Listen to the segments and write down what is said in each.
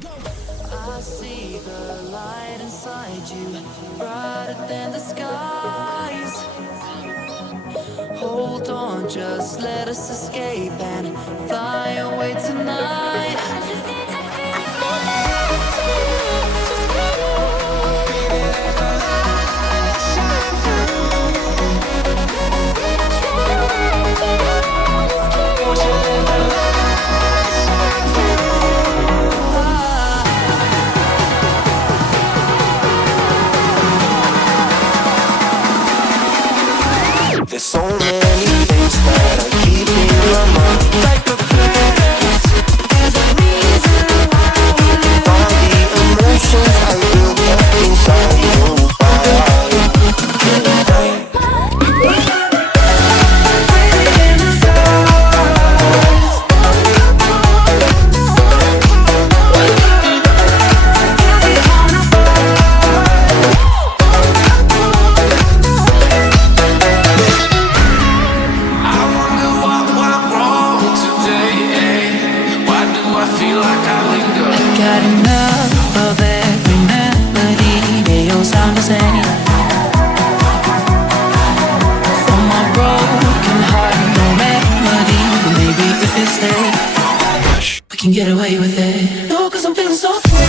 I see the light inside you, brighter than the skies. Hold on, just let us escape and fly away tonight. There's so many things that I keep in my mind, like a past. There's a reason why we live. All the emotions I built up inside your body. Got enough of every melody, they all sound the same. From my broken heart, no remedy, but maybe if it stays, we can get away with it. No, 'cause I'm feeling so free.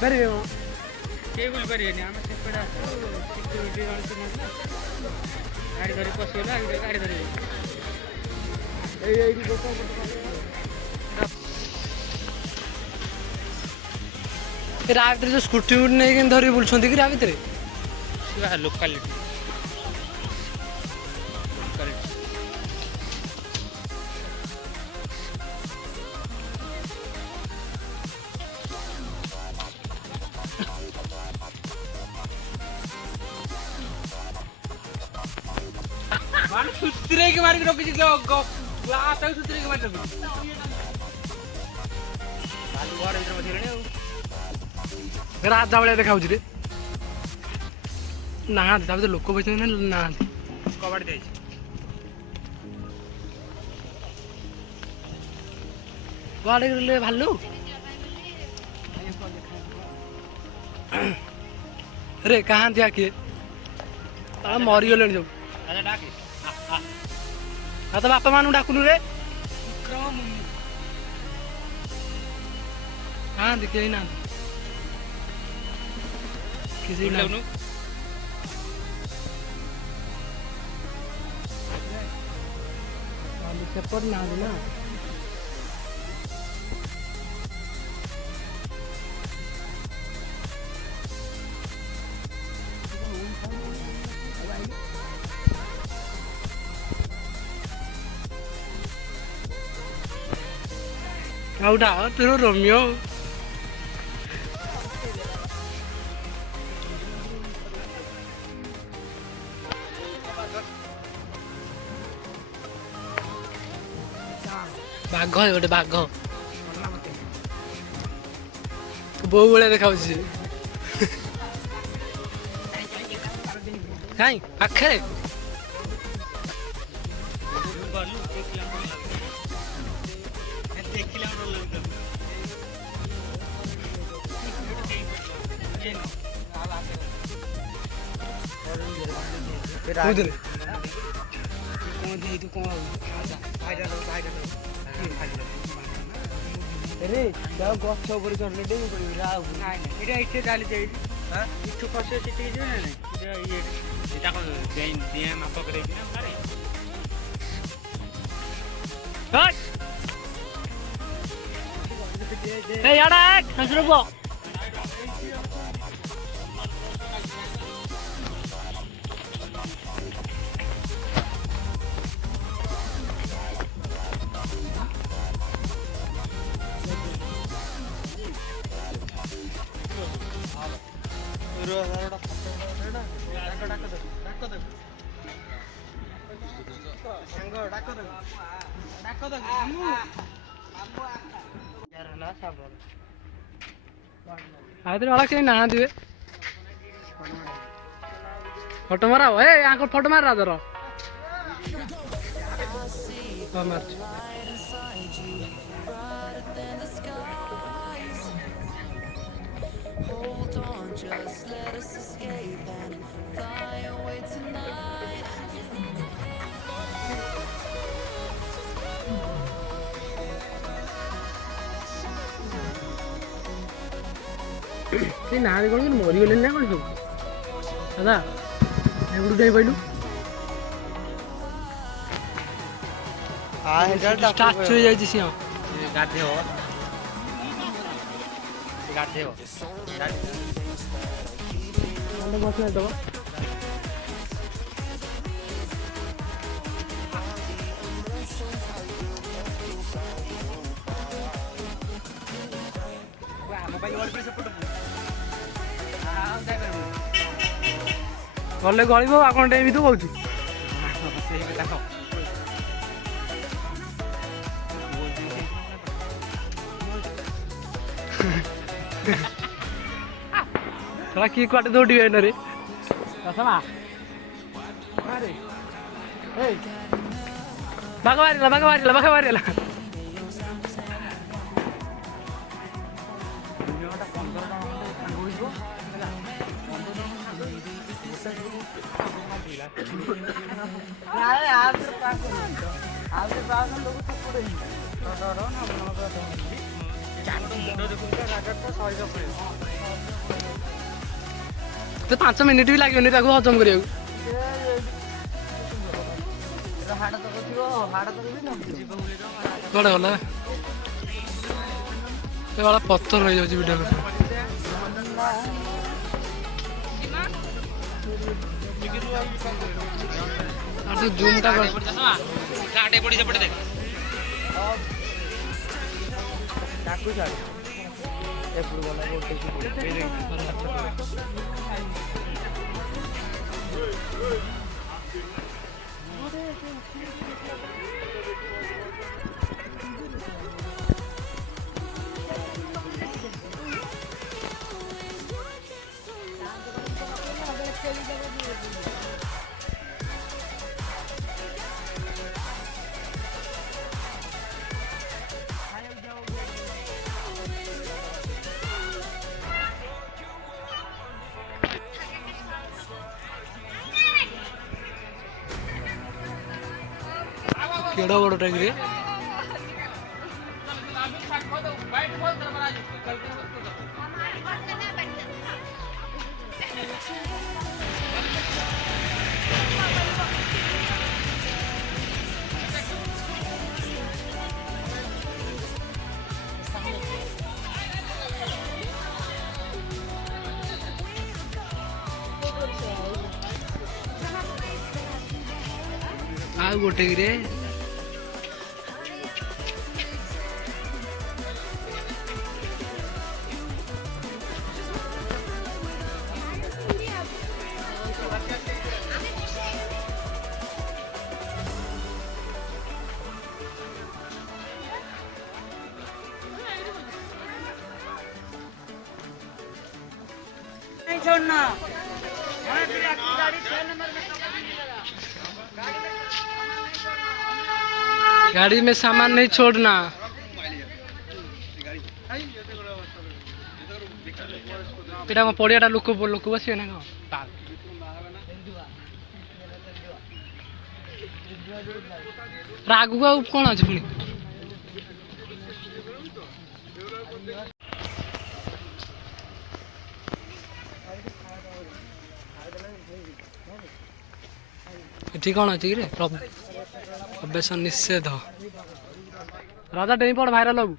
ପାରିବେ କେହି ବୁଲି ପାରିବେନି ଆମେ ସେପଟେ ଆସୁ security ଗାଡ଼ି ଧରି ପଶିଗଲା ଗାଡ଼ି ଧରିବେ ଏଇଠି ରା ଭିତରେ ଯୋଉ ସ୍କୁଟି ନେଇକି ଧରିକି ବୁଲୁଛନ୍ତି କି ରା ଭିତରେ ଲୋକାଲିଟି ମାନେ ସୁତିରେଇକି ମାରିକି ରଖିଛି ଗ୍ଲାସଟାକୁ ସୁତିରେଇକି ମାରି ରଖିଛି ବାଲୁ ଘର ଭିତରେ ବସିଗଲେଣି ଆଉ ରାଜା ଭଳିଆ ଦେଖାଉଛି ରେ ନାହାନ୍ତି ତା ଭିତରେ ଲୋକ ବସିଛନ୍ତି ନା ନାହାନ୍ତି କବାଡ଼ି ଯାଇଛି କୁଆଡ଼େ ଗଲେ ଭାଲୁ ରେ କାହାନ୍ତି କିଏ ମରିଗଲେଣି ସବୁ ଡାକେ ଆଉ ତ ବାପା ମାନଙ୍କୁ ଡାକୁନୁ ରେ ନାହାନ୍ତି କେହି ନାହାନ୍ତି କିଛି ନାହାନ୍ତି ସେପଟ ନାହାନ୍ତି ନା ଆଉଟା ତୋର ରୋମିଓ ବାଘ ଗୋଟେ ବାଘ ବୋଉ ଭଳିଆ ଦେଖାଉଛି କାଇଁ ପାଖରେ କୋଉଥିରେ ଗଛ ଉପରେ ଚଢିଲେ ଡେଇଁ ପଡିବି ଏଇଟା ଏଠି ଚାଲିଛି ଏଇଠି ଏଠୁ ଖସିବ ସେଠିକି ଯିବେ ନା ନାଇଁ ଏଇଟା କଣ ଡିଆଁ ମାପ କରେଇକି ନା ପାରେ କେହି ନାହାନ୍ତି ଫଟୋ ମାରା ଫଟୋ ମାର ରାଜର ମାରୁଛି Hold on, just let us escape and fly away tonight. ସେ ନାହାନ୍ତି କଣ ମରିଗଲେଣି ନା କଣ ସବୁ ଦାଦା ଏଗୁଡୁ ଡେଇଁ ପଇଲୁ ଷ୍ଟାଚୁ ହେଇଯାଇଛି ସିଂହ ଗାଧେଇବ ବସିନା ଦବ ଗଲେ ଗଳିବ ଆଉ କଣ ଡେଇଁବି ତୁ କହୁଛୁ କି କୁଆଡେ ଦୌଡ଼ିବେ ଏନରେ ବାଘ ବାହାରିଲା तो 5 मिनिट भी लगे हजम करा बड़ा गला वाला पत्थर रही जाऊँ वीडियो तो जूम टा काटे पड़ी सेपटे देख केड़ा बड़ा टाइगर आ गोटे गिरे छोड़ना गाड़ी में सामान नहीं छोड़ना एटा को पड़ियाटा लोक लोक बसिए ना कौन रागू आ कौन अच्छे पुणी एठी कौन अच्छी रे प्रवेश निषेध राजा डेई पड़ भाइराल हबु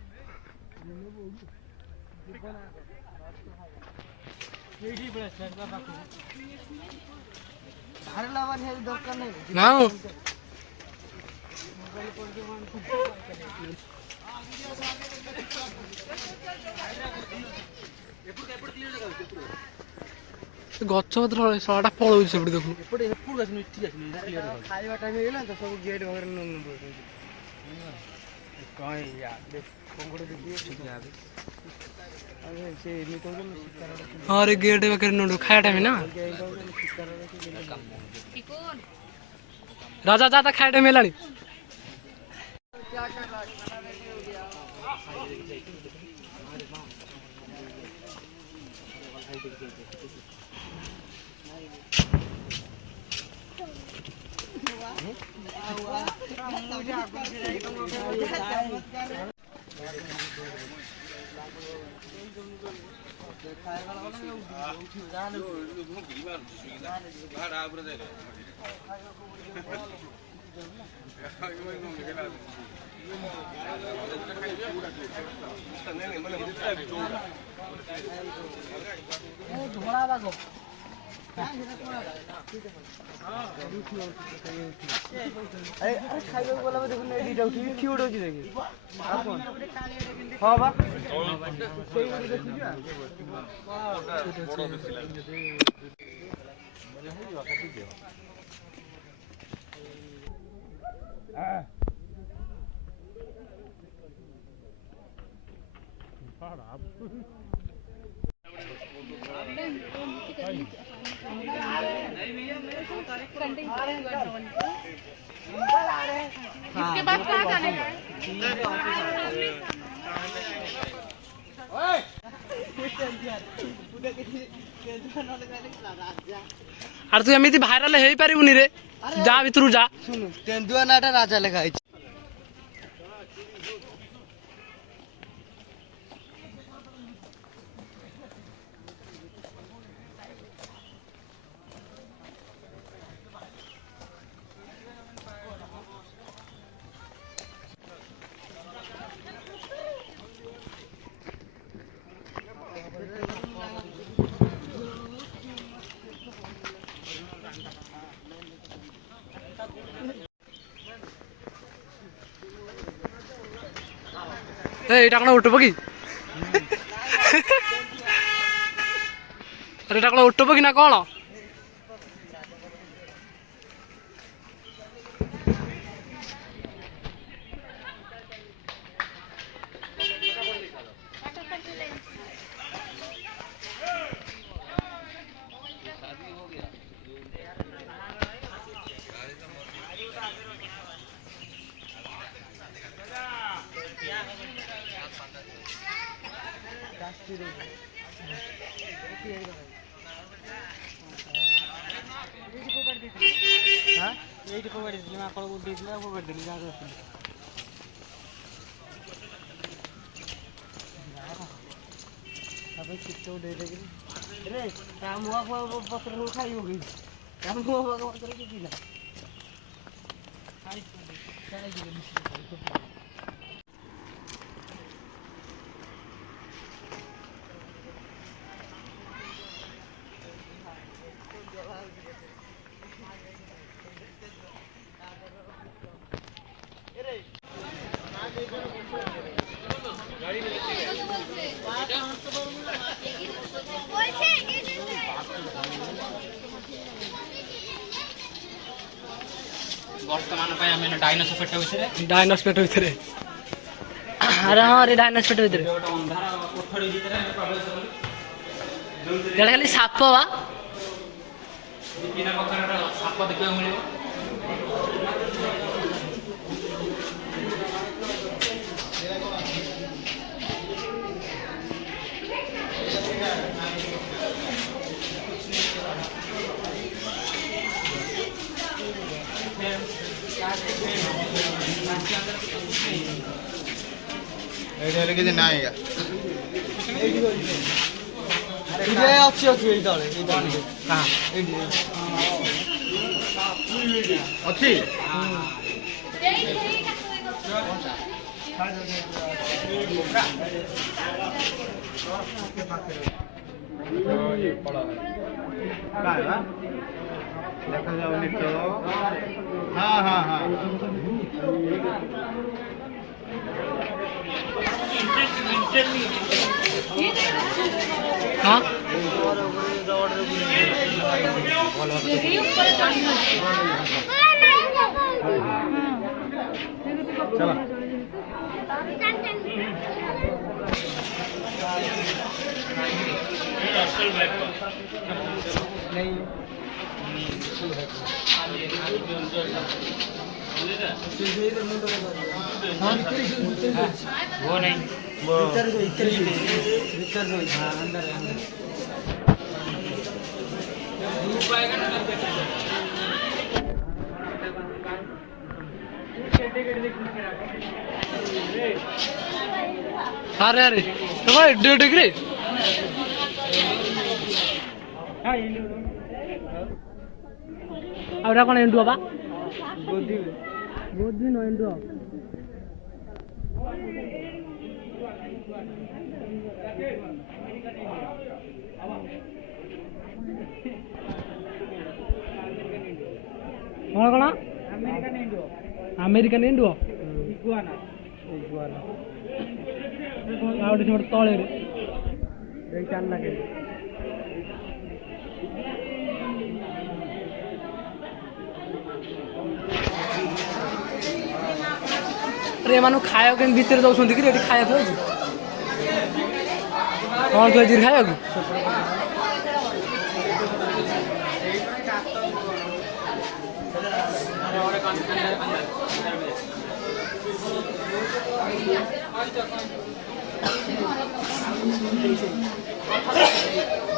ना गच पत्र शहटा पलौ से देखु हाँ रे गेट वगैरह खाया टाइम ना राजा जाता खाया टाइम है इसके बाद क्या खाने का आर तू एमिति भाइराल हेई पारिबुनी रे जा भितरु जा सुनु तेंदुआ नाटा राजा लेखा है এইটা কোনো উঠবো কি আরে এটা কোনো উঠবো কি না কଣ এইটি ফোকাড়ি দিলি মাকড় উঠে দিলে ফোকাড়ি দিলি যা করছিলি তারপরে চিত্তে উঠে দেখি রে তা মুয়া পত্র খাইব কি তা মুয়া পত্র কি দিলা খাই চালাই দিলে ବର୍ତ୍ତମାନ ପାଇଁ ଆମେ ଡାଇନୋସର ପେଟ ଭିତରେ ডাইনোস পেট ভিতরে আরে হ্যাঁ রে ডাইনোস পেট ভিতরে ଗୋଟେ ଅନ୍ଧାର କୋଠରୀ ଭିତରେ ଆମେ ପ୍ରବେଶ କଲୁ এটা খালি সাপ বা ବିଭିନ୍ନ ପ୍ରକାରର ସାପ ଦେଖିବାକୁ ମିଳିବ ଏଇଠି ହେଲେ କିଛି ନାହିଁ ଅଛି ଅଛି ଏଇ ତଳେ ଏଇ ତଳେ ହଁ ଏଇଠି ଅଛି ଦେଖାଯାଉନି ତ ହଁ ହଁ ହଁ হ্যাঁ চলো वो नहीं আরে আরে তোমার ডিগ্রি আর ওটা কোন এন্টু বাবা বুদ্ধি নয় এন্টু କଣ କଣ ଆମେରିକାନ ଇଣ୍ଡୁଅ ଆଉ ଗୋଟେ ସେପଟେ ତଳେ ଚାଲିଲା ଏମାନଙ୍କୁ ଖାଇବାକୁ କେମିତି ଭିତରେ ଦଉଛନ୍ତି କି ଏଠି ଖାଇବା ଥୁଆଛି କଣ ଥୁଆଛି ଖାଇବାକୁ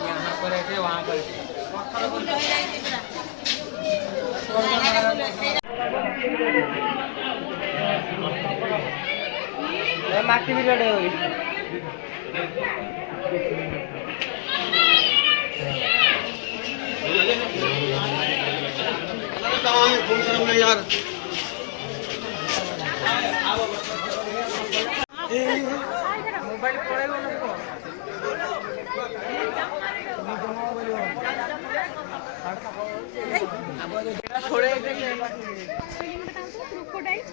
यहाँ पर है वहाँ पर ମାଟି ବି ରେଡ୍ ହୋଇ यार ମୋବାଇଲ ପଳେଇବ ଲୋକ Crocodile.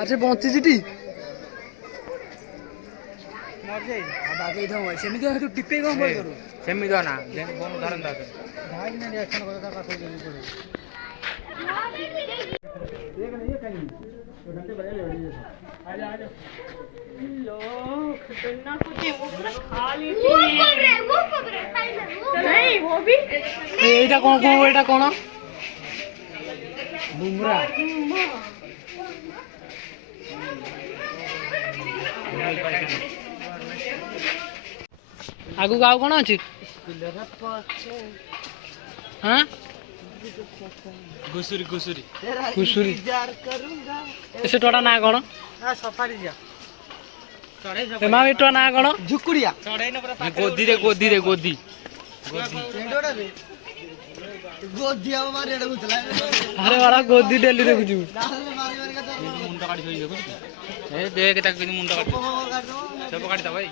ଆଚ୍ଛା ବଞ୍ଚିଛିଟି ସେମିତି ନା ଧରନ୍ତା नहीं वो भी ଏଇଟା କଣ କଣ ଏଇଟା କଣ ଆଗକୁ ଆଉ କଣ ଅଛି ହଁ ଘୁଷୁରୀ ଘୁଷୁରୀ କୁସୁରୀ ସେ ଟୋଟା ନାଁ କଣ ମା ଏ ଟୋଟା ନାଁ କଣ ଝୁକୁଡିଆ ଗୋଦିରେ ଗୋଦିରେ ଗୋଦି ଗୋଦି ଆଉ ମାରି ଏଡ ଗୁତଲା ଆରେ ବାରା ଗୋଦି ଡେଲି ଦେଖୁଛୁ ମୁଣ୍ଡ କାଢି ଧୋଇ ଦେଖୁଛୁ ଏ ଦେଖ ତାକୁ କେମିତି ମୁଣ୍ଡ କାଢି ସବୁ କାଢିଦବ ଭାଇ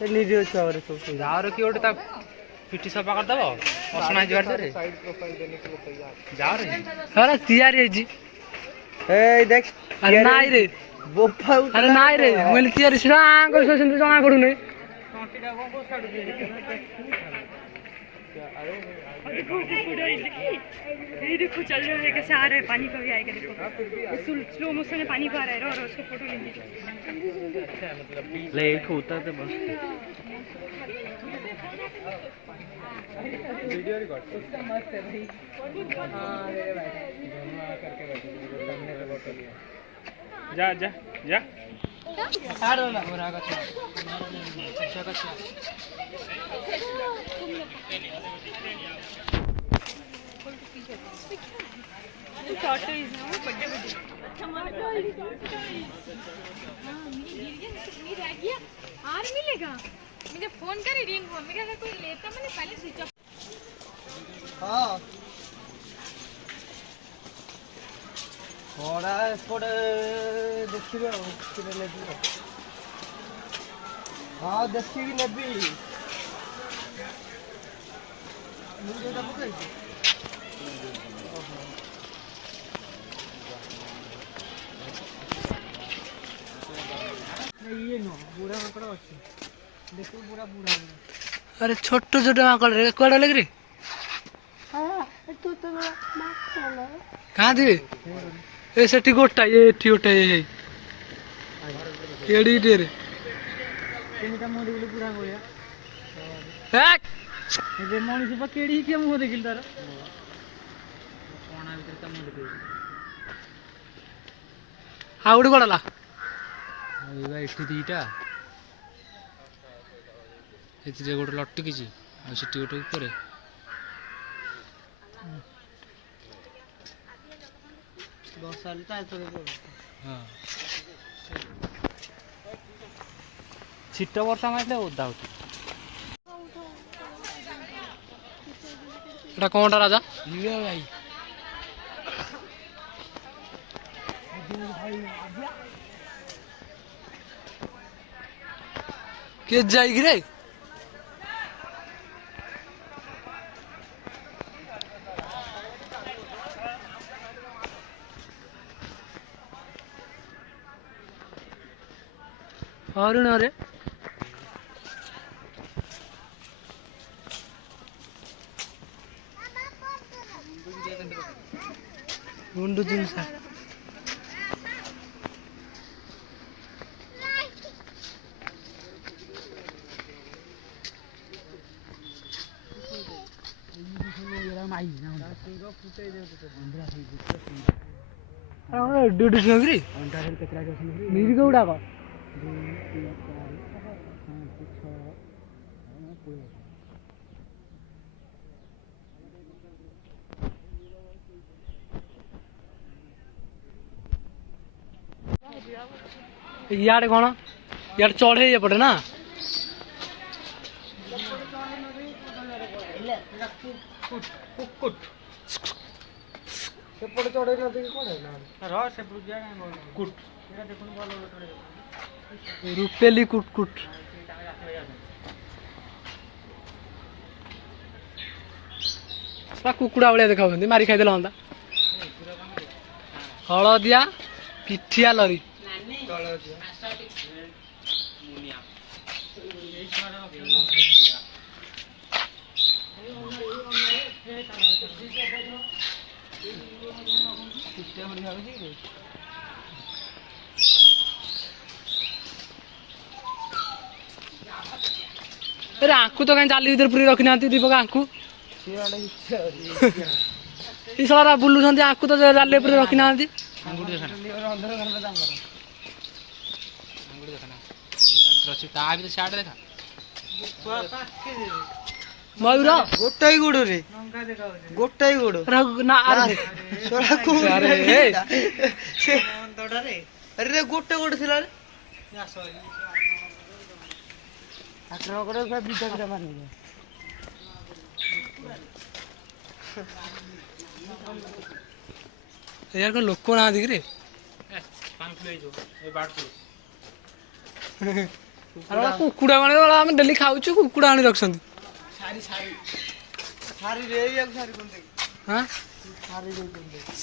ଯାହାର କି ଗୋଟେ ତା ପିଠି ସଫା କରିଦବ ଅସନା ଯିବାର ଯାହାର ଆରେ ତିଆରି ହେଇଛି এই দেখ ଆରେ ନାଇଁ ରେ ବୋଫା ଆରେ ନାଇଁ ରେ ମୁଁ କହିଲି ତିଆରି ସେଟା କରିଛ ସେମିତି ଜଣା ପଡୁନି ये देखो चल रहा है कैसे आ रहा है पानी का भी आएगा देखो स्लो मोशन में पानी का आ रहा है और उसको फोटो लेंगे लेट होता तो बस वीडियो रिकॉर्ड जा जा जा और मिलेगा मुझे फोन करी रिंग फोन मेरे अगर कोई लेता मैंने पहले स्विच ऑफ हां थोड़ा थोड़ा देखिबे किने लेबी हां देखिबी लेबी मुझे तो पकई ये नो बुढ़ा माकड़ अछि देखो पूरा बुढ़ा अरे छोट छोट माकड़ रे कुआडे लग रे कहाँ थे ए सेठी गोटा ये एठी गोटा ये केड़ी टे रे केमिटा मोडी गेली पूरा होया हेक ए मणिस बा केड़ी के मुह देखिल तार कोना भीतर त मुह देखि हाउडी कोडला ଏଇବା ଏଠି ଦିଟା ଏଥିରେ ଗୋଟେ ଲଟକିଛି ଆଉ ସେଠି ଗୋଟେ ଉପରେ ବର୍ଷା ହେଲେ ତା ତଳେ ପଡୁ ହଁ ଛିଟ ବର୍ଷା ମାରିଲେ ଓଦା ହଉଛି ଏଟା କୋଣଟା ରାଜା ନୀଳ ଭାଇ କିଏ ଯାଇକି ରେ ହରିଣ ରେ ଗୁଣ୍ଡୁ ଜିନିଷ ମାଇ ନା ଫୁଟେଇ ଦେଉ ଡ୍ୟୁଟି ସୁଗରି ମିରି ଗୁଡ଼ାକ ଇଆଡ଼େ କ'ଣ ଇଆଡ଼େ ଚଢ଼େଇ ଏପଟେ ନା ସେପଟେ ଚଢେଇ ନଦେଇକି କଣ ରହ ସେପଟକୁ ଯିବା କୁଟ ଏଇଟା ଦେଖୁନୁ ଭଲ ରୁପେଲି କୁଟକୁଟ କୁକୁଡ଼ା ଭଳିଆ ଦେଖାଉଛନ୍ତି ମାରି ଖାଇଦେଲେ ହନ୍ତା ହଳଦିଆ ପିଠିଆ ଲରି अरे आंकु तो कहीं जाली भीतर पूरी रखी ना दीपक आंकु सारा बुलूं आंकु तो जाली पूरी रखी ना मयूर ଗୋଟାଇ ଗୋଡରେ ଗୋଟାଇ ଗୋଡ ना ଆରେ ଗୋଟେ ଗୋଡ ଥିଲା ରେ यार को लोक ना दिख रे कुकुड़ा माने आम डेली खाऊ कुकुड़ा आनी रखुं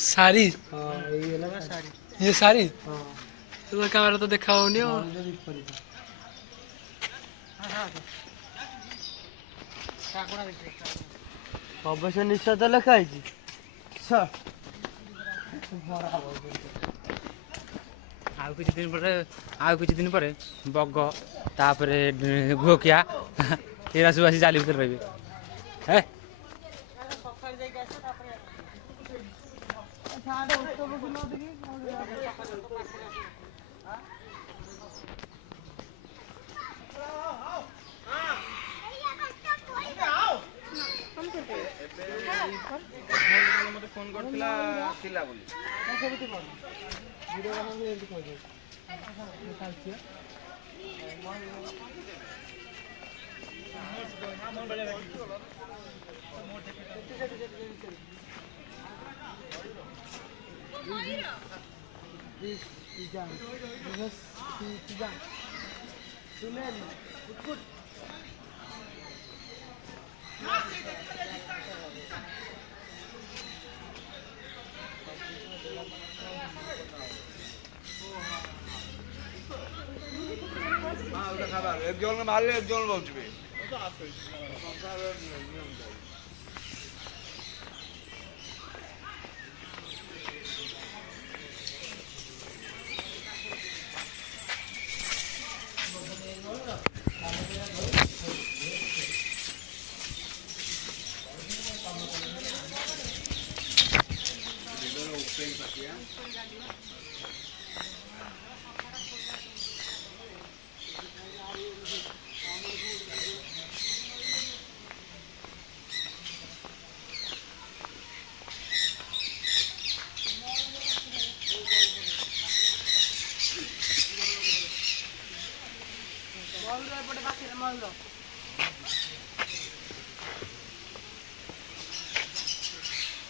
सारी ये सारी कैमरा तो देखा होनी ଅବଶ୍ୟ ନିଶ୍ଚୟ ଲେଖା ହେଇଛି ଆଉ କିଛି ଦିନ ପରେ ବଗ ତାପରେ ଘୋକିଆ ଏରା ସବୁ ଆସି ଜାଲି ଭିତରେ ରହିବେ ହେ ମତେ ଫୋନ କରିଥିଲା ଥିଲା ବୋଲି एक जन मारले एक जन बचबे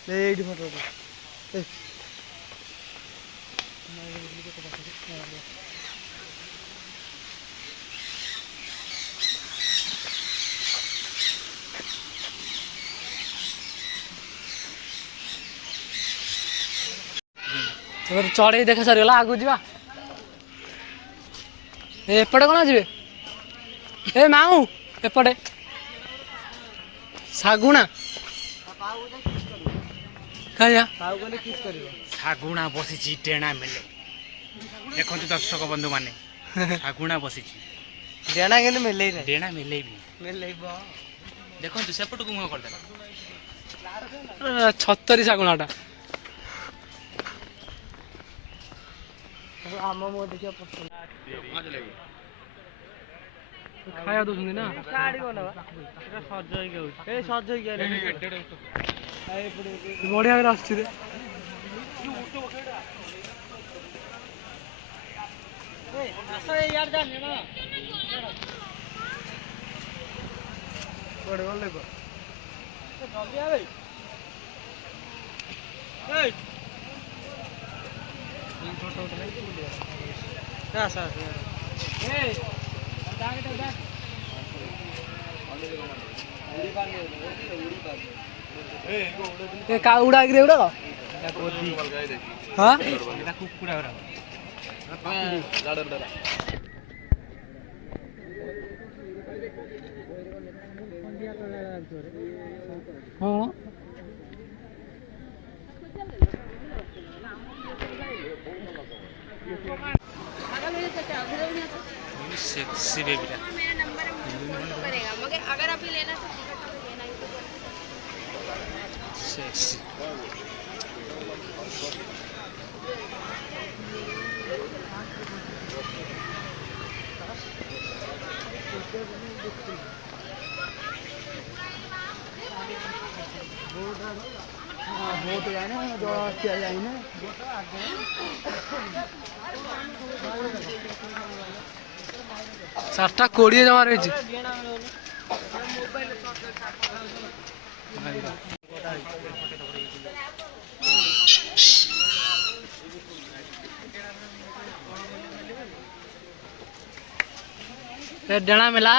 ଏଇଠି ଫଟୋ चढ़े देखा सरीगला आगु जा एपटे कौन जी ए माऊ एपटे शागुणा ଶାଗୁଣା ବସିଛି ଟେଣା ମେଲେ ଦେଖନ୍ତୁ ଦର୍ଶକ ବନ୍ଧୁ ମାନେ ଶାଗୁଣା ବସିଛି ଡେଣା କିନ୍ତୁ ମେଲେଇ ନାହିଁ ଡେଣା ମେଲେଇବି ମେଲେଇବ ଦେଖନ୍ତୁ ସେପଟକୁ ମୁହଁ କରିଦେଲା छतरी शागुणाटा ଆମ ମୋ ଦେଖିବା ପସନ୍ଦ ଖାଇବା ଦଉଛନ୍ତି ନା ସଜ ହେଇକି ହଉଛି ଏ ସଜ ହେଇକି ବଢିଆ ଭାବରେ ଆସୁଛି ରେ କୁଆଡେ ଗଲେ କହ ଉଡ଼ା କିରେ ଉଡ଼ା ହଁ କୁକୁଡ଼ା ଗୁରା ହଁ सेक्सी बेबी रा मगर अगर अभी लेना तो लेना ही सेक्सी चार्टा 20 जमा रही डेना मिला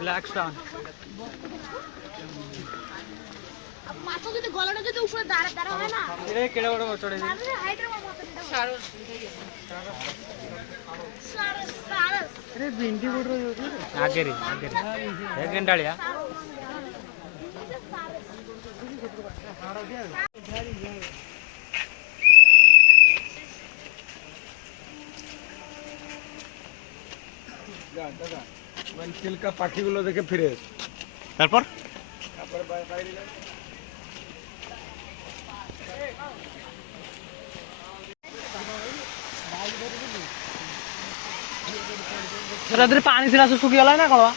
ब्लैक स्टोन मासो যদি গলাটা যদি উপরে দাঁড়া দাঁড়া হয় না এ কেড়ে বড় চড়ে আরে হাইটের মতো সারস সারস সারস अरे भिंडी बोल रही हो आगे रे एक गंडालिया চিল্কা পাখিগুলো দেখে ফিরে এসে তারপর रात्रि पानी थिला से सुखी गला ना कलवा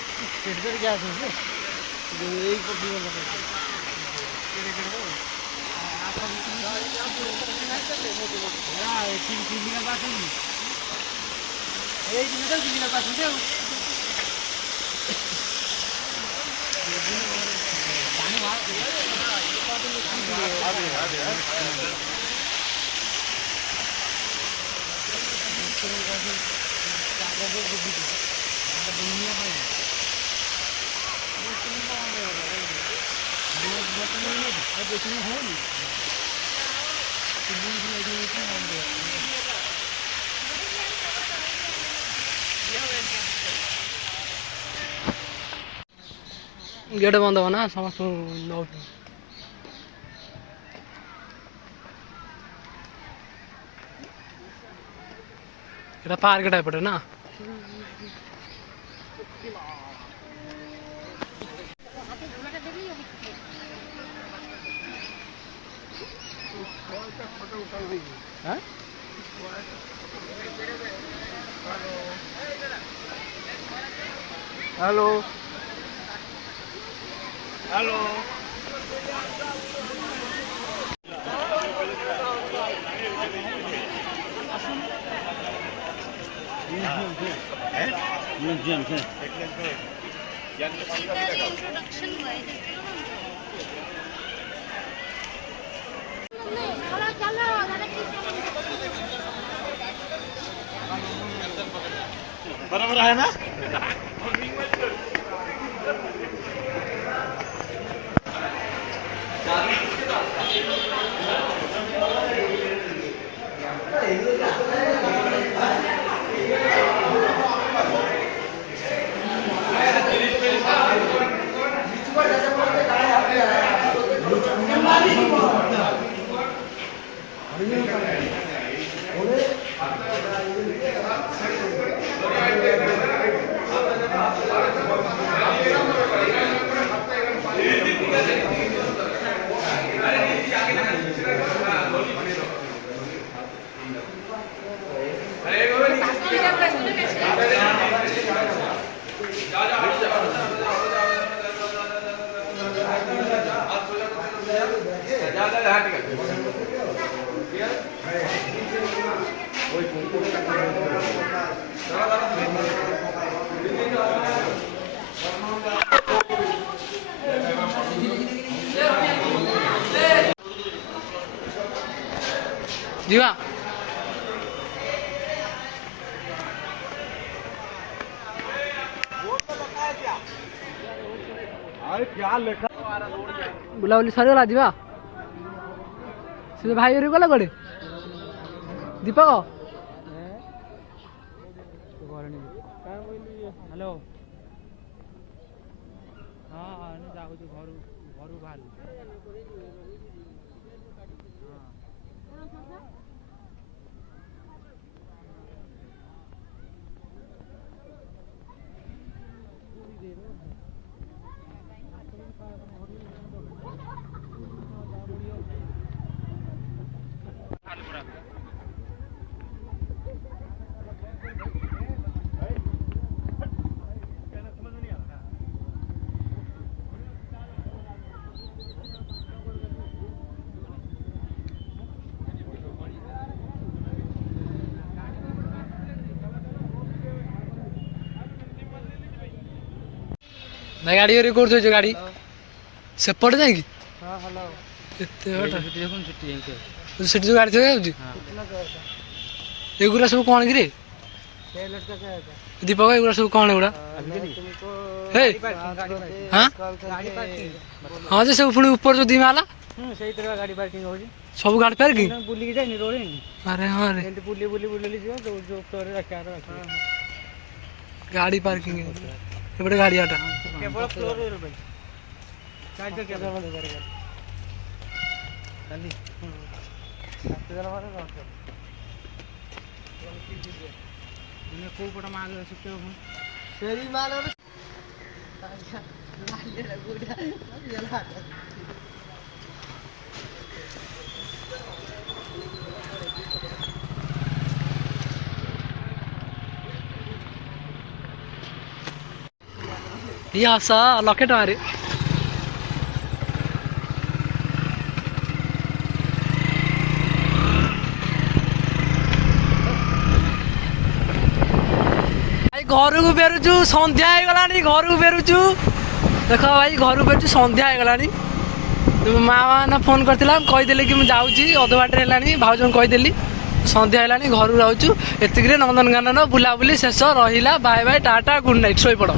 गेट बंद हो ना समस्त এটা পার্ক টাইপের না হ্যাঁ হ্যালো হ্যালো म्यूजियम से इंट्रोडक्शन हुआ है चलो चलो बराबर है ना ଯିବା ବୁଲାବୁଲି ସରିଗଲା ଯିବା ସେ ଭାଇ ଗଲା କୋଉଠି ଦୀପକ ହ୍ୟାଲୋ ହଁ ଯାଉଛି ଘରୁ ବାହାରୁ ଭାଇ ଗାଡ଼ି କରି କୋଉଠି ଥୋଇଛ ଗାଡ଼ି ସେପଟେ ଯାଇକି ଏତେ ବାଟ ସେଠି ଯୋଉ ଗାଡ଼ି ଥୋଇ ଯାଉଛି ଏଗୁଡ଼ା ସବୁ କଣ କିରେ ଦୀପକ ଏଗୁଡ଼ା ସବୁ କଣ ଏଗୁଡ଼ା ହଁ ଯେ ସବୁ ପୁଣି ଉପରେ ଯୋଉ ଦିମା ହେଲା ଗାଡ଼ି ପାର୍କିଂ ହଉଛି ସବୁ ଗାଡ଼ି ପାର୍କିଂ ବୁଲିକି ଯାଇନି ରୋଡିଂ ଆରେ ହଁ ରେ ଏମିତି ବୁଲି ଯିବ ଯୋଉ ଫ୍ଲୋରରେ ରଖିବାର ଗାଡ଼ି ପାର୍କିଂ ଏପଟେ ଗାଡ଼ି ଆଟା କେବଳ ଫ୍ଲୋରରେ ଭାଇ କାଲି କୋଉ ପଟ ମାଲ ଶୁଖେଇବ ସେଇ ମାଲ ଇଏ ଆସ 1,00,000 ଟଙ୍କାରେ ଘରକୁ ଫେରୁଛୁ ସନ୍ଧ୍ୟା ହେଇଗଲାଣି ଘରକୁ ଫେରୁଛୁ ଦେଖ ଭାଇ ଘରକୁ ଫେରୁଛୁ ସନ୍ଧ୍ୟା ହେଇଗଲାଣି ମା ମାନେ ଫୋନ୍ କରିଥିଲା କହିଦେଲି କି ମୁଁ ଯାଉଛି ଅଧ ବାଟରେ ହେଲାଣି ଭାଉଜଙ୍କୁ କହିଦେଲି ସନ୍ଧ୍ୟା ହେଲାଣି ଘରକୁ ଯାଉଛୁ ଏତିକିରେ ନନ୍ଦନକାନନ ବୁଲାବୁଲି ଶେଷ ରହିଲା bye bye tata good night ଶୋଇପଡ଼।